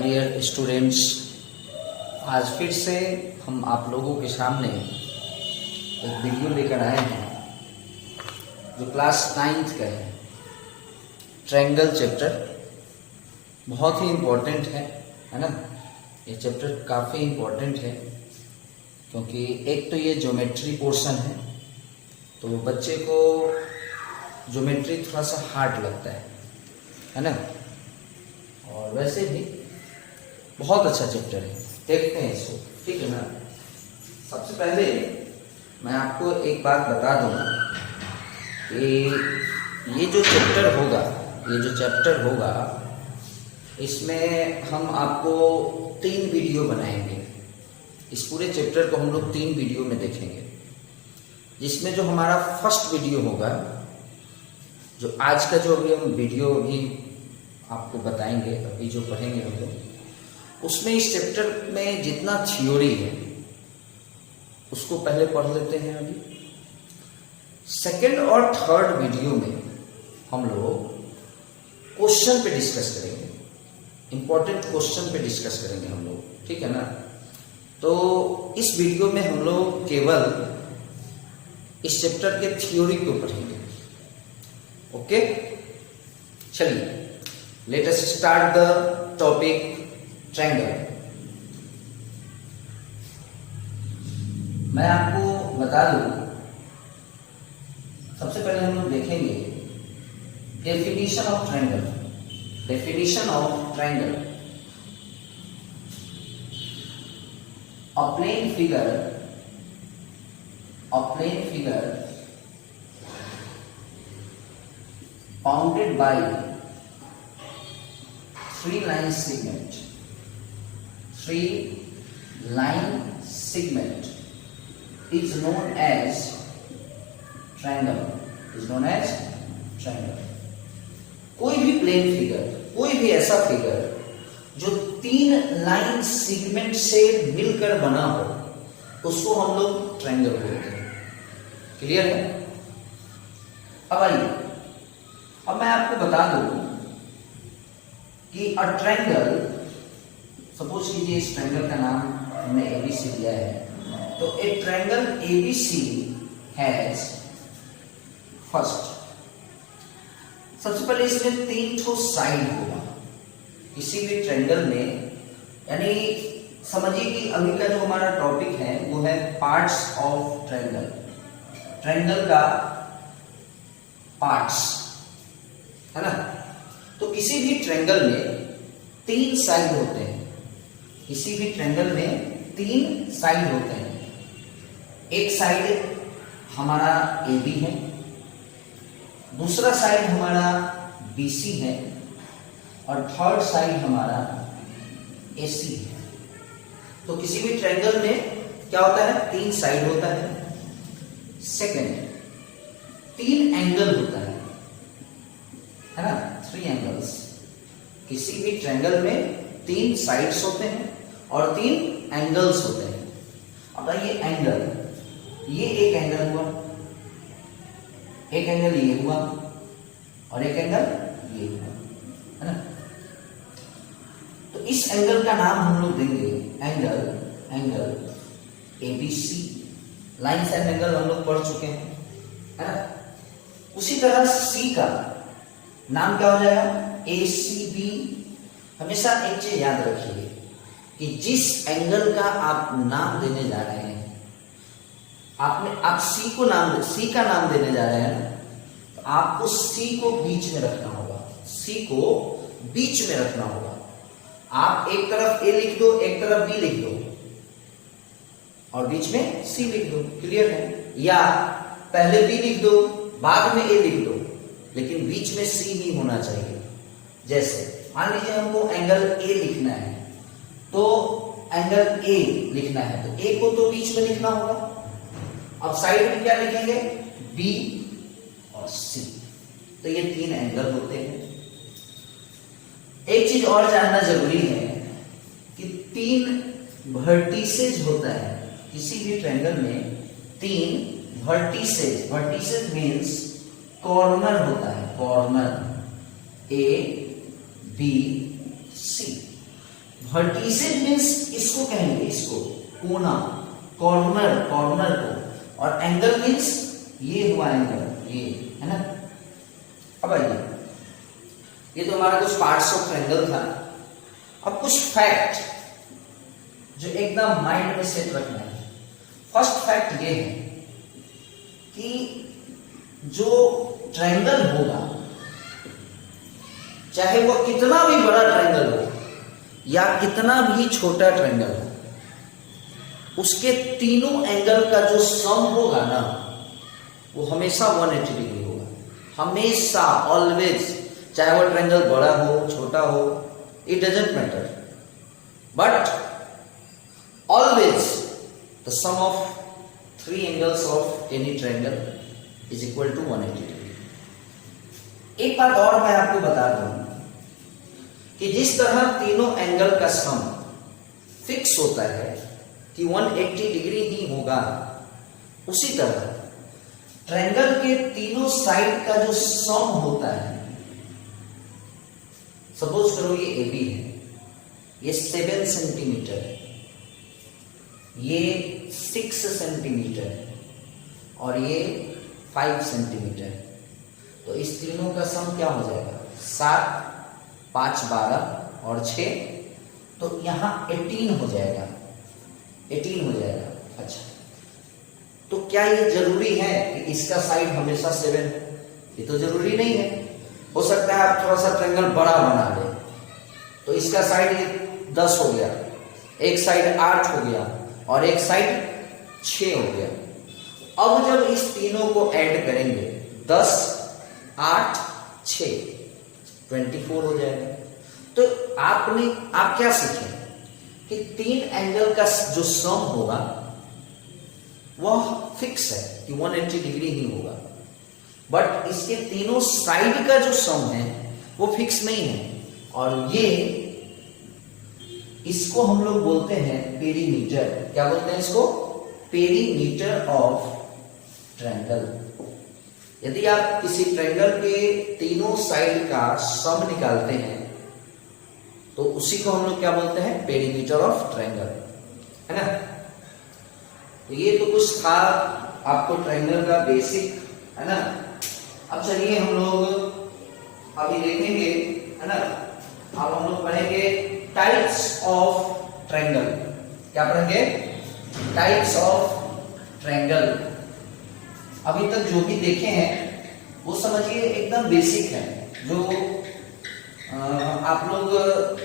My dear students, आज फिर से हम आप लोगों के सामने एक वीडियो लेकर आए हैं जो क्लास 9th का है। ट्रायंगल चैप्टर बहुत ही इम्पोर्टेंट है ना। ये चैप्टर काफ़ी इम्पोर्टेंट है क्योंकि एक तो ये ज्योमेट्री पोर्शन है तो बच्चे को ज्योमेट्री थोड़ा सा हार्ड लगता है ना। और वैसे भी बहुत अच्छा चैप्टर है, देखते हैं इसको, ठीक है ना। सबसे पहले मैं आपको एक बात बता दूं कि ये जो चैप्टर होगा इसमें हम आपको 3 वीडियो बनाएंगे। इस पूरे चैप्टर को हम लोग 3 वीडियो में देखेंगे, जिसमें जो हमारा फर्स्ट वीडियो होगा, जो आज का जो अभी हम वीडियो अभी आपको बताएंगे, अभी जो पढ़ेंगे हम लोग, उसमें इस चैप्टर में जितना थ्योरी है उसको पहले पढ़ लेते हैं। अभी सेकंड और थर्ड वीडियो में हम लोग क्वेश्चन पे डिस्कस करेंगे, इंपॉर्टेंट क्वेश्चन पे डिस्कस करेंगे हम लोग, ठीक है ना। तो इस वीडियो में हम लोग केवल इस चैप्टर के थ्योरी को पढ़ेंगे। ओके, चलिए let us start the topic triangle. मैं आपको बता दूं, सबसे पहले हम लोग देखेंगे definition of triangle. Definition of triangle, a plane figure bounded by 3 line segment is known as triangle. कोई भी प्लेन फिगर, कोई भी ऐसा फिगर जो 3 लाइन सेगमेंट से मिलकर बना हो, उसको हम लोग ट्रायंगल बोलते हैं। क्लियर है? अब आइए, अब मैं आपको बता दूं कि अ ट्रायंगल, सपोज कीजिए इस ट्रायंगल का नाम हमने एबीसी दिया है, तो ए ट्रायंगल एबीसी हैज फर्स्ट, सबसे पहले इसमें 3 ठो साइड होगा किसी भी ट्रायंगल में। यानी समझिए कि अभी का जो हमारा टॉपिक है वो है पार्ट्स ऑफ ट्रायंगल, ट्रायंगल का पार्ट्स, है ना। तो किसी भी ट्रायंगल में 3 साइड होते हैं, किसी भी ट्रायंगल में 3 साइड होते हैं। एक साइड हमारा AB है, दूसरा साइड हमारा BC है, और थर्ड साइड हमारा AC है। तो किसी भी ट्रायंगल में क्या होता है, 3 साइड होता है। सेकंड, 3 एंगल होता है ना, 3 एंगल्स। किसी भी ट्रायंगल में 3 साइड्स होते हैं और 3 एंगल्स होते हैं। अब ये एंगल, ये एक एंगल हुआ, एक एंगल ये हुआ, और एक एंगल ये हुआ, है ना। तो इस एंगल का नाम हम लोग देंगे angle ABC। Lines and angle हम लोग पढ़ चुके हैं, है ना। उसी तरह C का नाम क्या हो जाएगा, ACB। हमेशा एक चीज याद रखिए कि जिस एंगल का आप नाम देने जा रहे हैं, आप C का नाम देने जा रहे हैं, तो आपको C को बीच में रखना होगा, C को बीच में रखना होगा। आप एक तरफ A लिख दो, एक तरफ B लिख दो, और बीच में C लिख दो। क्लियर है? या पहले B लिख दो, बाद में A लिख दो, लेकिन बीच में C ही होना चाहिए। जैसे मान लीजिए हमको एंगल A लिखना है, तो एंगल A लिखना है तो A को तो बीच में लिखना होगा। अब साइड में क्या लिखेंगे, B और C। तो ये 3 एंगल होते हैं। एक चीज और जानना जरूरी है कि 3 वर्टिसेज होता है किसी भी ट्रायंगल में। 3 वर्टिसेज मींस कॉर्नर होता है, corner A B C। Vertices means इसको कहेंगे, इसको कोना, कॉर्नर, कॉर्नर को, और एंगल मीन्स ये हुआ एंगल, ये है ना। अब आइए, ये तो हमारा कुछ पार्ट्स ऑफ ट्रायंगल था। अब कुछ फैक्ट जो एकदम माइंड में सेट रखना है। फर्स्ट फैक्ट ये है कि जो ट्रायंगल होगा, चाहे वो कितना भी बड़ा ट्रायंगल हो या कितना भी छोटा ट्रायंगल हो, उसके तीनों एंगल का जो सम होगा ना, वो हमेशा 180 डिग्री होगा, हमेशा, ऑलवेज। चाहे वो ट्रायंगल बड़ा हो, छोटा हो, it doesn't matter, but always the sum of 3 angles of any triangle is equal to 180 degree. एक बात और मैं आपको बता दूं कि जिस तरह तीनों एंगल का सम फिक्स होता है कि 180 डिग्री ही होगा, उसी तरह ट्रायंगल के तीनों साइड का जो सम होता है, सपोज करो ये AB है, ये 7 सेंटीमीटर, ये 6 सेंटीमीटर और ये 5 सेंटीमीटर, तो इस तीनों का सम क्या हो जाएगा? 7, 5, 12 और 6, तो यहां 18 हो जाएगा, 18 हो जाएगा। अच्छा, तो क्या ये जरूरी है कि इसका साइड हमेशा 7 है? ये तो जरूरी नहीं है। हो सकता है आप थोड़ा सा ट्रायंगल बड़ा बना ले, तो इसका साइड 10 हो गया, एक साइड 8 हो गया और एक साइड 6 हो गया। अब जब इस तीनों को ऐड करेंगे, 10, 8, 6, 24 हो जाएगा। तो आप क्या सीखे कि 3 एंगल का जो सम होगा वह फिक्स है कि 180 डिग्री ही होगा, बट इसके तीनों साइड का जो सम है वो फिक्स नहीं है, और ये इसको हम लोग बोलते हैं पेरीमीटर। क्या बोलते हैं इसको? Perimeter of triangle. यदि आप किसी ट्रायंगल के तीनों साइड का सम निकालते हैं तो उसी को हम लोग क्या बोलते हैं? पेरीमीटर ऑफ ट्रायंगल, है ना। तो ये तो कुछ था आपको ट्रायंगल का बेसिक, है ना। अब चलिए हम लोग अभी देखेंगे, है ना, अब हम लोग पढ़ेंगे टाइप्स ऑफ ट्रायंगल। क्या पढ़ेंगे? Types of triangle. अभी तक जो भी देखे हैं वो समझिए एकदम बेसिक है, जो आप लोग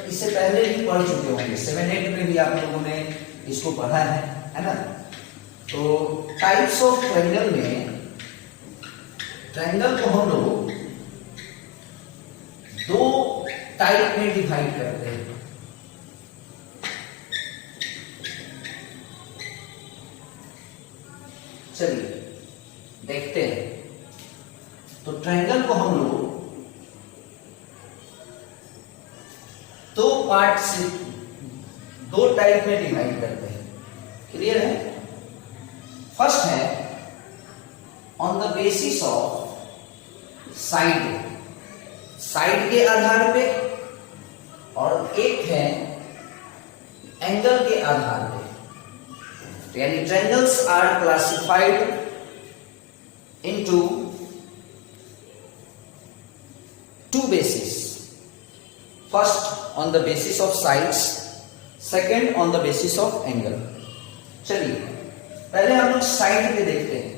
इससे पहले भी पढ़ चुके होंगे, 7-8 में भी आप लोगों ने इसको पढ़ा है ना। तो टाइप्स ऑफ ट्रायंगल में, ट्रायंगल को हम लोग 2 टाइप में डिवाइड करते हैं। चलिए देखते हैं। तो ट्रायंगल को हम लोग 2 पार्ट से, 2 टाइप में डिवाइड करते हैं। क्लियर है? फर्स्ट है on the basis of side, side के आधार पे, और एक है एंगल के आधार पे। यानी triangles are classified into 2 bases. First on the basis of sides, second on the basis of angle. चलिए पहले हम लोग साइड पे देखते हैं।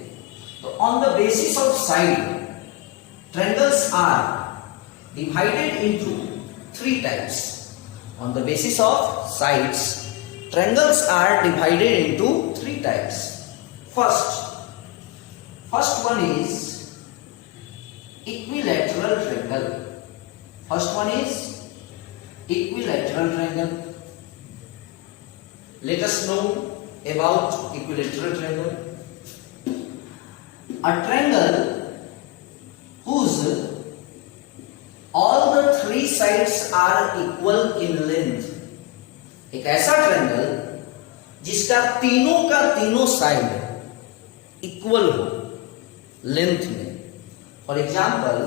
तो on the basis of side, triangles are divided into 3 types. On the basis of sides, triangles are divided into 3 types. First one is equilateral triangle. First one is equilateral triangle. Let us know about equilateral triangle. A triangle whose all the 3 sides are equal in length. एक ऐसा triangle जिसका तीनों का तीनों side equal हो length में। For example,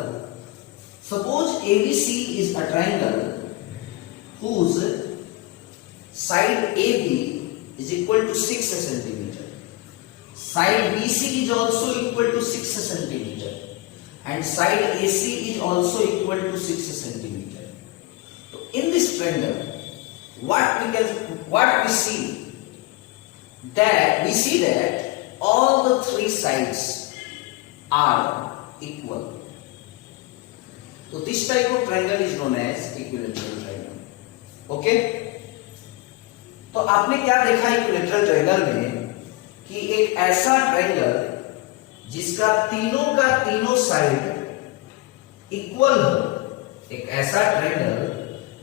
suppose ABC is a triangle whose side A B is equal to 6 centimetre, side B C is also equal to 6 centimetre and side A C is also equal to 6 centimetre. तो in this triangle what we see that all the three sides are equal. So this type of triangle is known as equilateral triangle. Okay? तो आपने क्या देखा equilateral triangle में कि एक ऐसा triangle जिसका तीनों का तीनों साइड इक्वल हो, एक ऐसा ट्रायंगल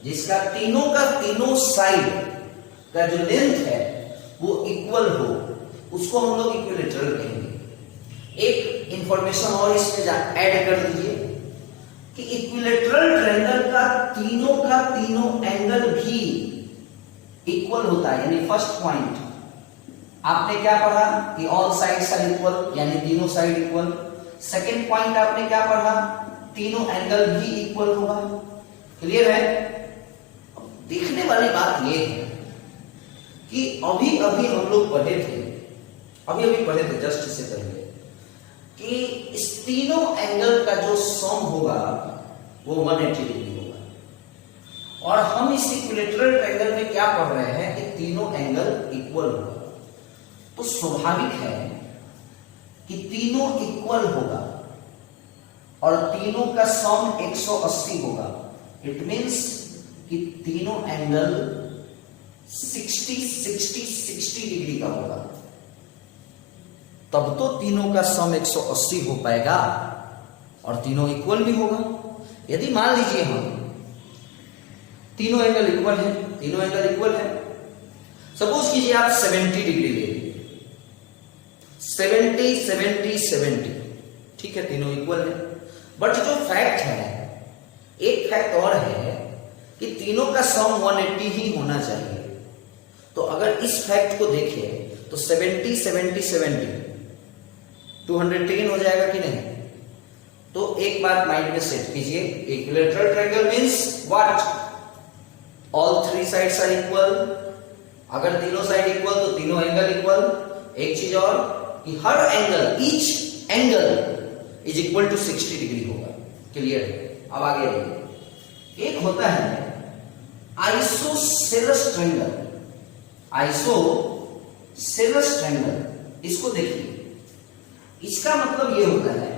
जिसका तीनों का तीनों साइड का जो लेंथ है वो इक्वल हो, उसको हम लोग इक्विलेटरल कहेंगे. एक इंफॉर्मेशन और इसमें ऐड कर दीजिए कि इक्विलेटरल ट्रायंगल का तीनों एंगल भी इक्वल होता है. यानी फर्स्ट पॉइंट आपने क्या पढ़ा कि ऑल साइड्स आर इक्वल, यानी तीनों साइड इक्वल. सेकंड पॉइंट आपने क्या पढ़ा, तीनों एंगल भी इक्वल होगा. क्लियर है? देखने वाली बात ये है कि अभी हम लोग पढ़े थे जस्ट इससे पहले कि इस तीनों एंगल का जो सम होगा वो 180 डिग्री होगा, और हम इस इक्विलेटरल ट्रायंगल में क्या पढ़ रहे हैं कि तीनों एंगल इक्वल होगा. तो स्वाभाविक है कि तीनों इक्वल होगा और तीनों का सम 180 होगा. इट मींस कि तीनों एंगल 60 डिग्री का होगा, तब तो तीनों का सम 180 हो पाएगा और तीनों इक्वल भी होगा. यदि मान लीजिए हम तीनों एंगल इक्वल है, सपोज कीजिए आप 70 डिग्री ले लीजिए, 70, ठीक है, तीनों इक्वल है. बट जो फैक्ट है, एक फैक्ट और है कि तीनों का सम 180 ही होना चाहिए. तो अगर इस फैक्ट को देखें तो 70 210 हो जाएगा कि नहीं. तो एक बात माइंड में सेट कीजिए, equilateral triangle means what, all three sides are equal. अगर तीनों साइड इक्वल तो तीनों एंगल इक्वल. एक चीज और कि हर angle, each angle is equal to 60 degree होगा. क्लियर है? अब आगे आइए. एक होता है आइसोसेलेस ट्रायंगल. इसको देखिए, इसका मतलब ये होता है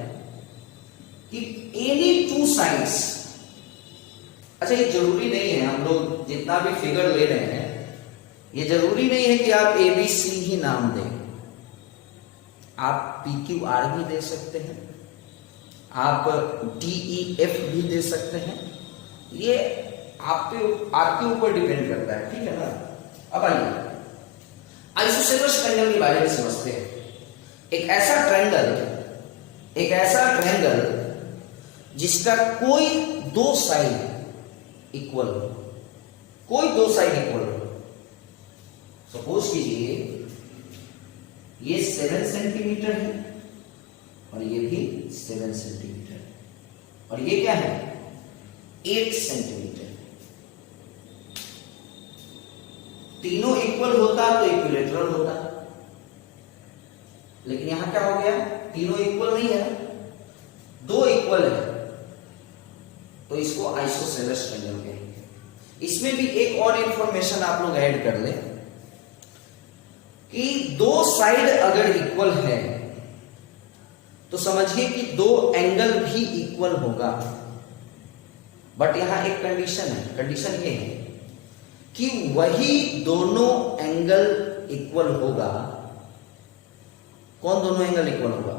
कि एनी टू साइड्स, अच्छा ये जरूरी नहीं है, हम लोग जितना भी फिगर ले रहे हैं ये जरूरी नहीं है कि आप ABC ही नाम दें. आप PQR भी दे सकते हैं, आप DEF भी दे सकते हैं. ये आपके ऊपर डिपेंड करता है. ठीक है ना? अब आइए आइसोसेलेस ट्रायंगल के बारे में समझते हैं. एक ऐसा ट्रायंगल जिसका कोई दो साइड इक्वल हो. सपोज कीजिए ये 7 सेंटीमीटर है और ये भी 7 सेंटीमीटर और ये क्या है 8 सेंटीमीटर. तीनों इक्वल होता तो इक्विलेटरल होता, लेकिन यहां क्या हो गया, तीनों इक्वल नहीं है, दो इक्वल है, तो इसको आइसोसेलेस ट्रायंगल कहेंगे. इसमें भी एक और इंफॉर्मेशन आप लोग ऐड कर ले कि दो साइड अगर इक्वल है तो समझिए कि दो एंगल भी इक्वल होगा. बट यहां एक कंडीशन है. कंडीशन ये है कि वही दोनों एंगल इक्वल होगा. कौन दोनों एंगल इक्वल होगा?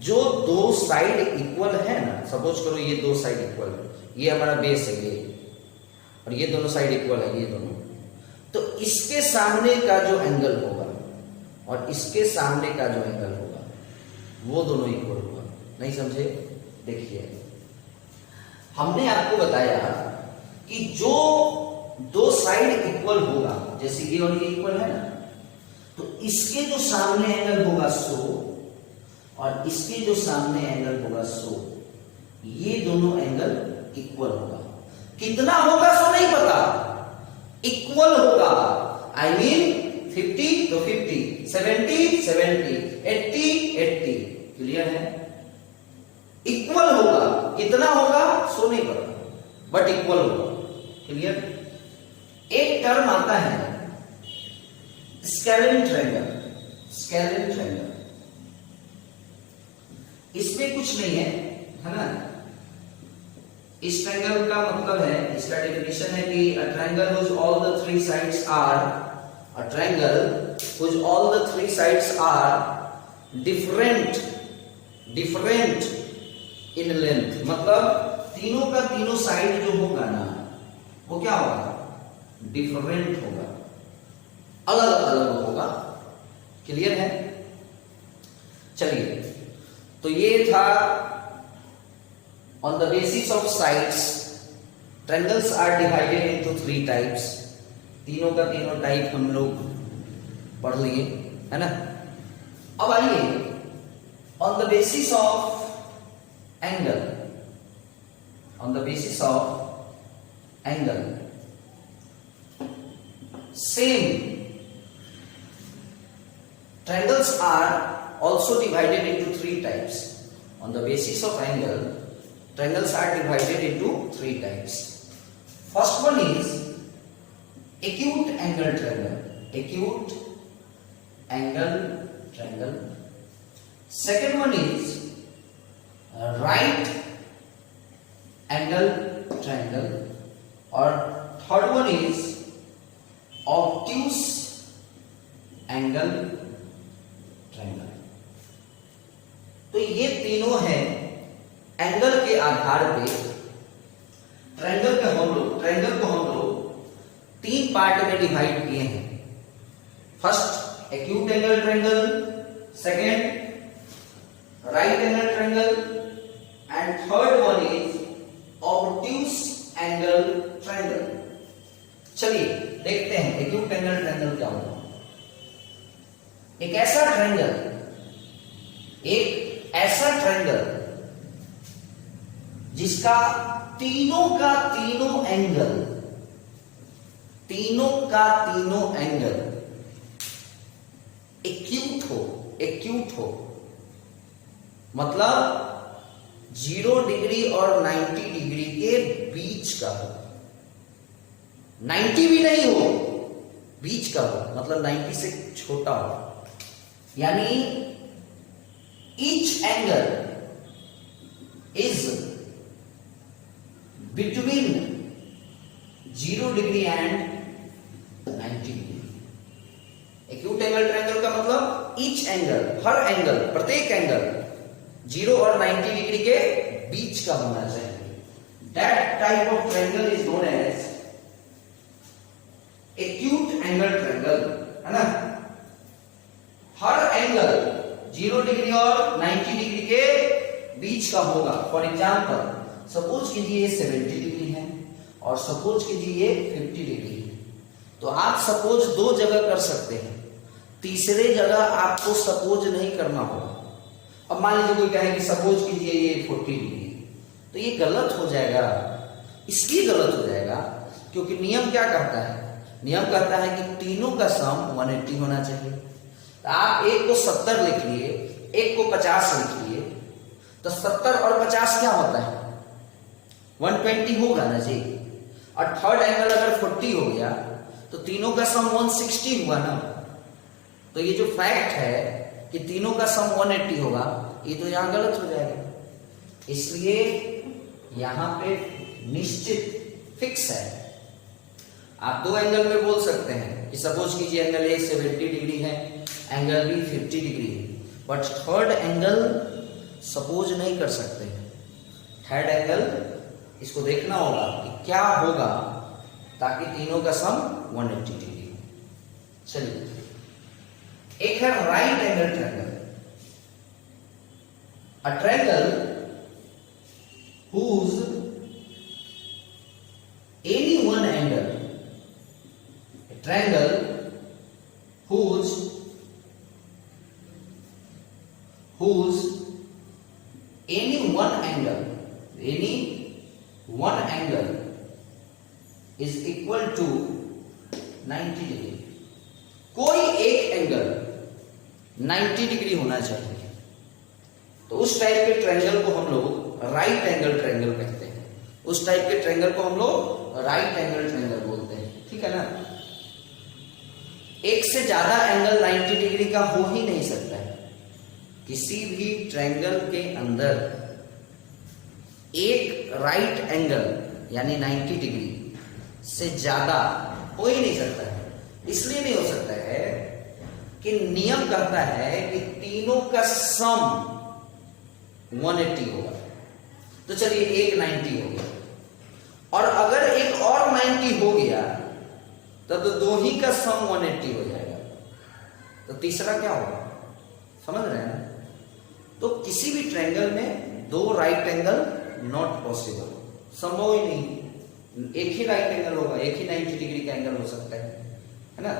जो दो साइड इक्वल है ना, सपोज करो ये दो साइड इक्वल है, ये हमारा बेस है ये, और ये दोनों साइड इक्वल है, ये दोनों, तो इसके सामने का जो एंगल होगा और इसके सामने का जो एंगल होगा वो दोनों इक्वल होगा. नहीं समझे? देखिए, हमने आपको बताया कि जो दो साइड इक्वल होगा, जैसे ये और ये इक्वल है ना, तो इसके जो सामने एंगल होगा 100 और इसके जो सामने एंगल होगा 100, ये दोनों एंगल इक्वल होगा. कितना होगा सो नहीं पता, इक्वल होगा, आई मीन 50 तो 50, 70 70, 80 80, क्लियर है? इक्वल होगा, कितना होगा सो नहीं पता, बट इक्वल होगा, क्लियर? एक टर्म आता है स्केलिन ट्रायंगल, स्केलिन ट्रायंगल, इसमें कुछ नहीं है ना? इस ट्रायंगल का मतलब है, इसका डेफिनेशन है कि a triangle which all the three sides are, a triangle which all the three sides are different, different in length, मतलब तीनों का तीनों साइड जो होगा ना वो क्या होगा, डिफरेंट होगा, अलग अलग होगा, क्लियर है? चलिए, तो ये था on the basis of sides triangles are divided into three types, तीनों का तीनों टाइप हम लोग पढ़ लिए, है ना? अब आइए on the basis of angle, on the basis of angle, same triangles are also divided into three types. On the basis of angle, triangles are divided into three types. First one is acute angle triangle, acute angle triangle. Second one is right angle triangle, or third one is obtuse angle triangle. तो ये तीनों हैं angle के आधार पे, triangle को हम लोग तीन पार्ट में डिवाइड किए हैं। First acute angle triangle, second right angle triangle, and third one is obtuse angle triangle. चलिए देखते हैं एक्यूट एंगल ट्रायंगल क्या होगा। एक ऐसा ट्रायंगल जिसका तीनों का तीनों एंगल एक्यूट हो, मतलब 0 डिग्री और 90 डिग्री के बीच का हो, 90 भी नहीं हो, बीच का हो, मतलब 90 से छोटा हो, यानी each angle is between 0 degree and 90 degree. Acute angle triangle का मतलब ईच एंगल, हर एंगल, प्रत्येक एंगल 0 और 90 डिग्री के बीच का होना चाहिए। That type of triangle is known as acute angle triangle, है ना? हर एंगल 0 डिग्री और 90 डिग्री के बीच का होगा। फॉर एग्जाम्पल सपोज कीजिए ये 70 डिग्री है और सपोज कीजिए ये 50 डिग्री है, तो आप सपोज दो जगह कर सकते हैं, तीसरे जगह आपको सपोज नहीं करना होगा। अब मान लीजिए कोई कहे कि सपोज कीजिए ये 40 डिग्री, तो ये गलत हो जाएगा। इसलिए गलत हो जाएगा क्योंकि नियम क्या कहता है? नियम कहता है कि तीनों का सम 180 होना चाहिए। तो आप एक को 70 लिख लिए, एक को 50 लिख लिए, तो 70 और 50 क्या होता है? 120 होगा ना जी। और थर्ड एंगल अगर 40 हो गया तो तीनों का सम 160 हुआ ना। तो ये जो फैक्ट है कि तीनों का सम 180 होगा, ये तो यहां गलत हो जाएगा। इसलिए यहां पे निश्चित फिक्स है। आप दो एंगल में बोल सकते हैं कि सपोज कीजिए एंगल ए 70 डिग्री है, एंगल बी 50 डिग्री है, बट थर्ड एंगल सपोज नहीं कर सकते। थर्ड एंगल इसको देखना होगा कि क्या होगा ताकि तीनों का सम 180 डिग्री हो। चलिए एक है right angle triangle, a triangle whose any one angle, a triangle whose any one angle is equal to 90 degree, कोई एक एंगल 90 डिग्री होना चाहिए। तो उस टाइप के ट्रायंगल को हम लोग राइट एंगल ट्रायंगल कहते हैं। उस टाइप के ट्रायंगल को हम लोग राइट एंगल ट्रायंगल बोलते हैं, ठीक है ना। एक से ज्यादा एंगल 90 डिग्री का हो ही नहीं सकता है। किसी भी ट्रायंगल के अंदर एक राइट एंगल यानी 90 डिग्री से ज्यादा हो ही नहीं सकता है। इसलिए नहीं हो सकता है कि नियम कहता है कि तीनों का सम 180 होगा। तो चलिए एक 90 हो गया, और अगर एक और 90 हो गया तब तो दो ही का सम 180 हो जाएगा। तो तीसरा क्या होगा, समझ रहे हैं। तो किसी भी ट्रायंगल में दो राइट एंगल नॉट पॉसिबल, संभव ही नहीं। एक ही राइट एंगल होगा, एक ही 90 डिग्री का एंगल हो सकता है ना।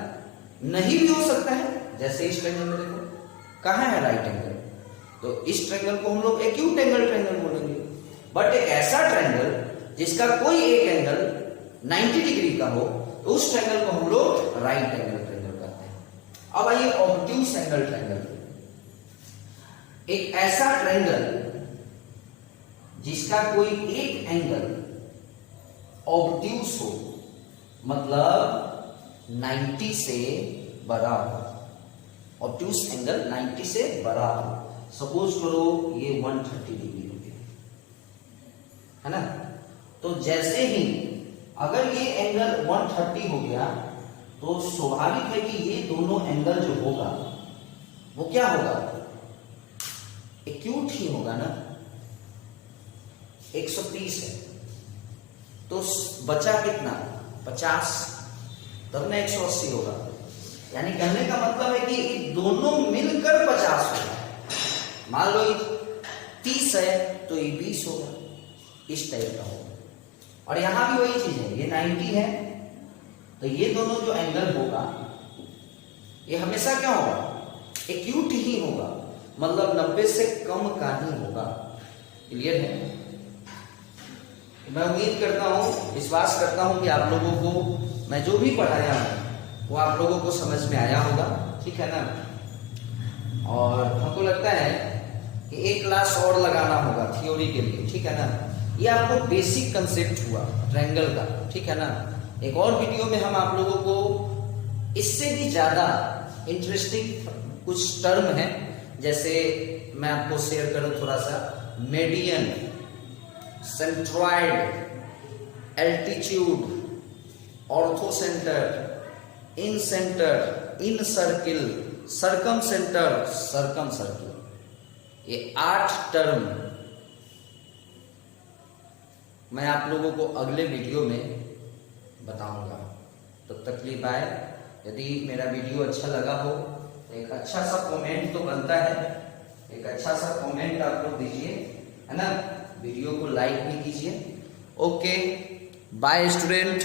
नहीं भी हो सकता है, जैसे इस ट्रायंगल में देखो कहाँ है राइट एंगल, तो इस ट्रायंगल को हम लोग एक्यूट एंगल ट्रायंगल बोलेंगे। बट एक ऐसा ट्रायंगल जिसका कोई एक एंगल 90 डिग्री का हो, तो उस ट्रायंगल को हम लोग राइट एंगल ट्रायंगल कहते हैं। अब आइए ऑब्ट्यूस एंगल ट्रायंगल। एक ऐसा ट्रायंगल जिसका कोई एक एंगल ऑब्ट्यूस हो, मतलब 90 से बड़ा हो। ऑब्ट्यूस एंगल 90 से बड़ा हो। सपोज करो ये 130 डिग्री हो गया, है ना। तो जैसे ही अगर ये एंगल 130 हो गया, तो स्वाभाविक है कि ये दोनों एंगल जो होगा वो क्या होगा, एक्यूट ही होगा ना। 130 है तो बचा कितना, 50, तब ना 180 होगा। यानी कहने का मतलब है कि दोनों मिलकर 50 होगा। मान लो 30 है तो ये 20 होगा, इस टाइप का होगा। और यहां भी वही चीज है, ये 90 है तो ये दोनों जो एंगल होगा ये हमेशा क्या होगा, एक्यूट ही होगा, मतलब 90 से कम का ही होगा। क्लियर है। मैं उम्मीद करता हूं, विश्वास करता हूं कि आप लोगों को मैं जो भी पढ़ाया हूं वो आप लोगों को समझ में आया होगा, ठीक है ना। और हमको लगता है कि एक क्लास और लगाना होगा थ्योरी के लिए, ठीक है ना। ये आपको बेसिक कंसेप्ट हुआ ट्रायंगल का, ठीक है ना। एक और वीडियो में हम आप लोगों को इससे भी ज्यादा इंटरेस्टिंग कुछ टर्म है, जैसे मैं आपको शेयर करूं थोड़ा सा, median, centroid, altitude, orthocentre, incentre, incircle, circumcentre, circumcircle, ये 8 टर्म मैं आप लोगों को अगले वीडियो में बताऊंगा। तब तक के लिए बाय। यदि मेरा वीडियो अच्छा लगा हो तो एक अच्छा सा कमेंट तो बनता है, एक अच्छा सा कमेंट आप लोग दीजिए, है ना। वीडियो को लाइक भी कीजिए। Okay bye student.